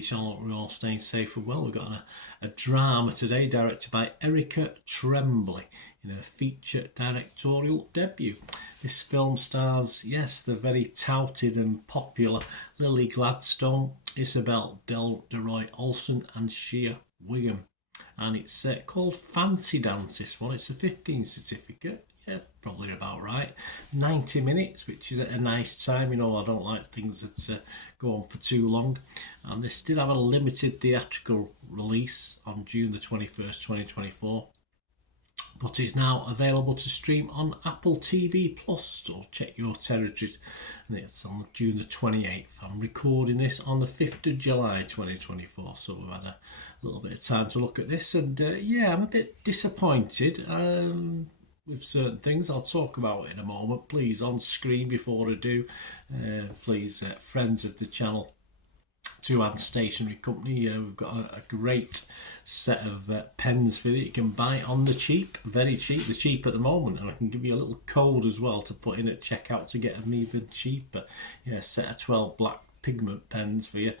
so I hope we're all staying safe and well. We've got a drama today directed by Erica Tremblay in her feature directorial debut. This film stars, yes, the very touted and popular Lily Gladstone, Isabel Delroy Olsen and Shea Wiggum. And it's called Fancy Dance, this one. It's a 15 certificate. Yeah, probably about right. 90 minutes, which is at a nice time. You know, I don't like things that go on for too long. And this did have a limited theatrical release on June the 21st, 2024. But is now available to stream on Apple TV Plus, so check your territories. And it's on June the 28th. I'm recording this on the 5th of July 2024, so we've had a little bit of time to look at this. And yeah, I'm a bit disappointed with certain things. I'll talk about it in a moment. Please, on screen before I do, please, friends of the channel, TWOHANDS Stationery Company, we've got a great set of pens for you can buy on the cheap, very cheap, the cheap at the moment, and I can give you a little code as well to put in at checkout to get them even cheaper. Yeah, set of 12 black pigment pens for you,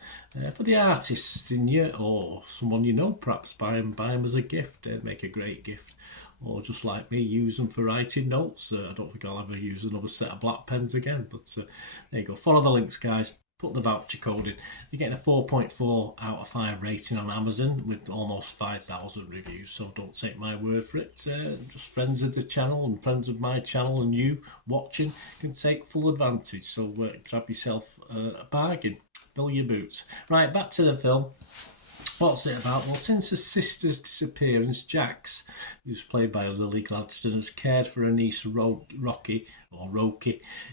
for the artists in you or someone you know. Perhaps buy them as a gift. They'd make a great gift. Or just like me, use them for writing notes. I don't think I'll ever use another set of black pens again, but there you go. Follow the links, guys. Put the voucher code in. You're getting a 4.4 out of 5 rating on Amazon with almost 5,000 reviews, so don't take my word for it. Just friends of the channel and friends of my channel and you watching can take full advantage, so grab yourself a bargain. Fill your boots. Right, back to the film. What's it about? Well, since her sister's disappearance, Jax, who's played by Lily Gladstone, has cared for her niece Rocky,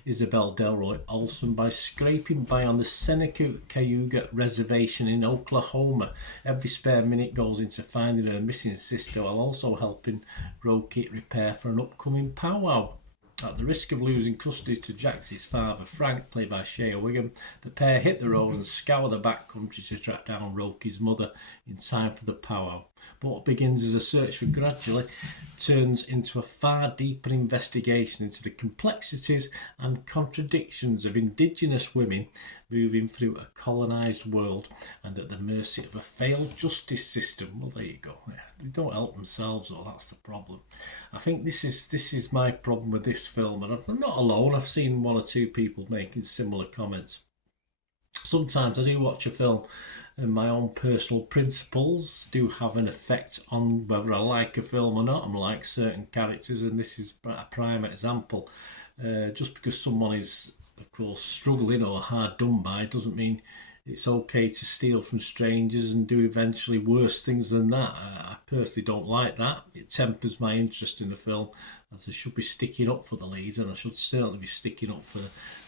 Isabel Delroy Olsen, by scraping by on the Seneca Cayuga Reservation in Oklahoma. Every spare minute goes into finding her missing sister, while also helping Rocky prepare for an upcoming powwow. At the risk of losing custody to Jax's father, Frank, played by Shea Wiggum, the pair hit the road and scour the backcountry to track down Rocky's mother in time for the powwow. But what begins as a search for gradually turns into a far deeper investigation into the complexities and contradictions of Indigenous women moving through a colonised world and at the mercy of a failed justice system. Well, there you go. Yeah, they don't help themselves, though. That's the problem. I think this is my problem with this film, and I'm not alone. I've seen one or two people making similar comments. Sometimes I do watch a film and my own personal principles do have an effect on whether I like a film or not. I'm like certain characters, and this is a prime example. Just because someone is, of course, struggling or hard done by doesn't mean it's okay to steal from strangers and do eventually worse things than that. I personally don't like that. It tempers my interest in the film, as I should be sticking up for the leads, and I should certainly be sticking up for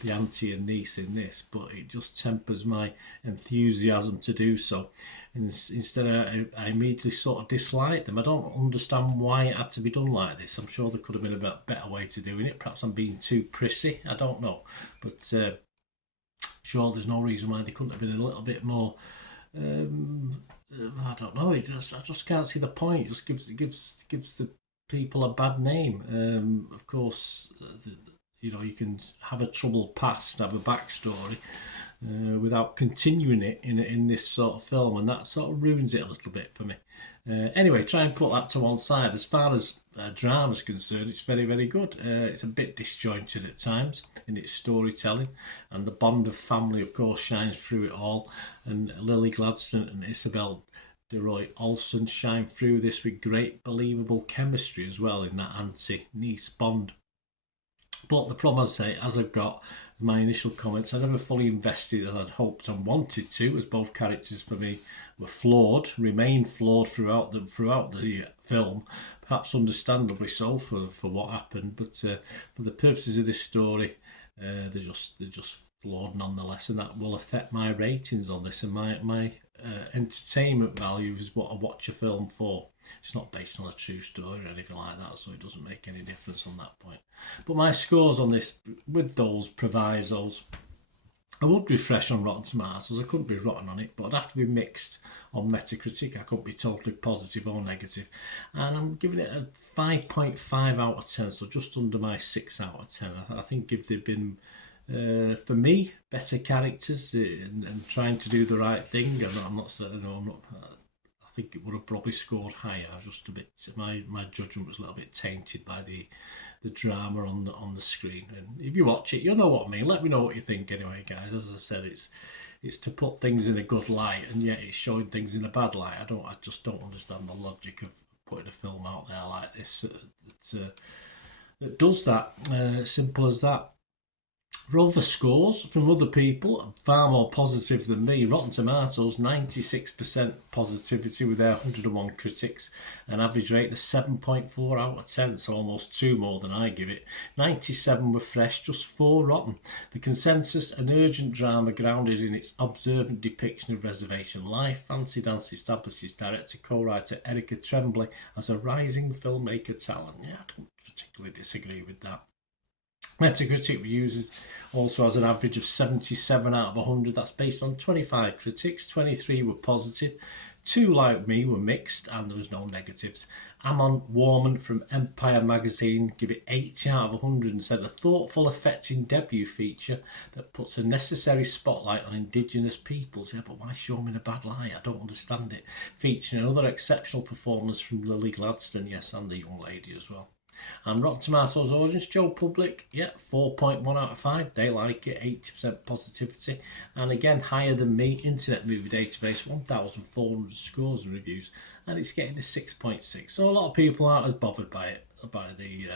the auntie and niece in this, but it just tempers my enthusiasm to do so. Instead, I immediately sort of dislike them. I don't understand why it had to be done like this. I'm sure there could have been a better way to doing it. Perhaps I'm being too prissy. I don't know. But sure, there's no reason why they couldn't have been a little bit more. I don't know. I just can't see the point. It just gives the people a bad name. Of course, you know, you can have a troubled past, have a backstory, without continuing it in this sort of film, and that sort of ruins it a little bit for me. Anyway, try and put that to one side. As far as drama's concerned, it's very, very good. It's a bit disjointed at times in its storytelling, and the bond of family, of course, shines through it all. And Lily Gladstone and Isabel Delroy Olsen shine through this with great believable chemistry as well in that auntie-niece bond. But the problem, as I've got my initial comments, I never fully invested as I'd hoped and wanted to, as both characters for me were flawed, remain flawed throughout the film, perhaps understandably so for what happened. But for the purposes of this story, they're just flawed nonetheless, and that will affect my ratings on this and my entertainment value is what I watch a film for. It's not based on a true story or anything like that, so it doesn't make any difference on that point. But my scores on this, with those provisos, I would refresh on Rotten Tomatoes. I couldn't be rotten on it, but I'd have to be mixed on Metacritic. I couldn't be totally positive or negative. And I'm giving it a 5.5 out of 10, so just under my 6 out of 10. I think if they'd been For me, better characters and trying to do the right thing. I'm not saying, no, I'm not. I think it would have probably scored higher. Just a bit. My judgment was a little bit tainted by the drama on the screen. And if you watch it, you'll know what I mean. Let me know what you think anyway, guys. As I said, it's to put things in a good light, and yet it's showing things in a bad light. I just don't understand the logic of putting a film out there like this that does that. Simple as that. For other scores from other people, far more positive than me. Rotten Tomatoes, 96% positivity with their 101 critics, an average rate of 7.4 out of 10, so almost 2 more than I give it. 97 were fresh, just 4 rotten. The consensus, an urgent drama grounded in its observant depiction of reservation life. Fancy Dance establishes director co-writer Erica Tremblay as a rising filmmaker talent. Yeah, I don't particularly disagree with that. Metacritic reviews also has an average of 77 out of 100. That's based on 25 critics. 23 were positive. 2, like me, were mixed, and there was no negatives. Amon Warman from Empire magazine give it 80 out of 100 and said a thoughtful, affecting debut feature that puts a necessary spotlight on Indigenous peoples. Yeah, but why show them in a bad light? I don't understand it. Featuring another exceptional performance from Lily Gladstone, yes, and the young lady as well. And Rotten Tomatoes audience, Joe Public, yeah, 4.1 out of 5. They like it, 80% positivity. And again, higher than me, Internet Movie Database, 1,400 scores and reviews. And it's getting a 6.6. So a lot of people aren't as bothered by it, by the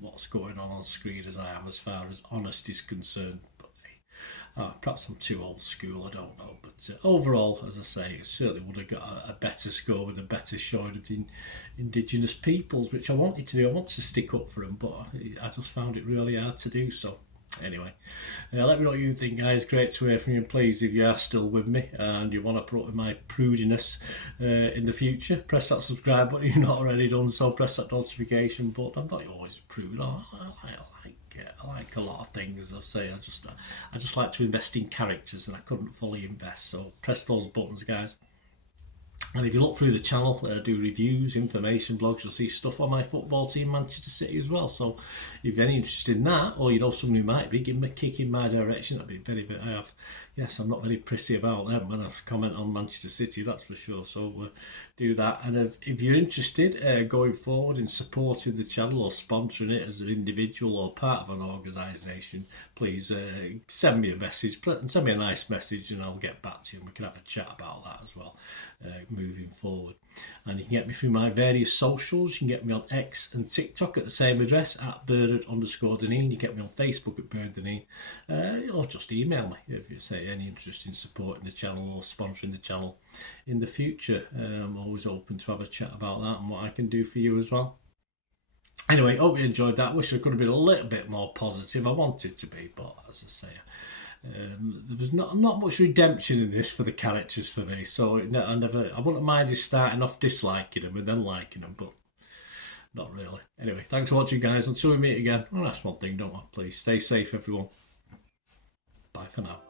what's going on screen as I am, as far as honest is concerned. Perhaps I'm too old school, I don't know. But overall, as I say, it certainly would have got a better score with a better showing of the Indigenous peoples, which I wanted to do. I want to stick up for them, but I just found it really hard to do so. Anyway, let me know what you think, guys. Great to hear from you. And please, if you are still with me and you want to put up with my prudiness in the future, press that subscribe button if you've not already done so. Press that notification button. I'm not always prude. I like a lot of things. I say I just like to invest in characters, and I couldn't fully invest. So press those buttons, guys. And if you look through the channel, I do reviews, information blogs, you'll see stuff on my football team, Manchester City, as well. So if you're any interested in that, or you know someone who might be, give them a kick in my direction. That'd be very, very, yes, I'm not very prissy about them when I comment on Manchester City, that's for sure. So do that. And if you're interested going forward in supporting the channel or sponsoring it as an individual or part of an organisation, please send me a message, send me a nice message, and I'll get back to you and we can have a chat about that as well. Moving forward. And you can get me through my various socials. You can get me on X and TikTok at the same address, at Bernard_Deneen. You get me on Facebook at Bernard Deneen, or just email me if you say any interest in supporting the channel or sponsoring the channel in the future. I'm always open to have a chat about that and what I can do for you as well. Anyway, hope you enjoyed that. Wish I could have been a little bit more positive. I wanted to be, but as I say, there was not much redemption in this for the characters for me, so I wouldn't mind starting off disliking them and then liking them, but not really. Anyway, thanks for watching, guys. Until we meet again, well, that's one thing, don't I? Please stay safe, everyone. Bye for now.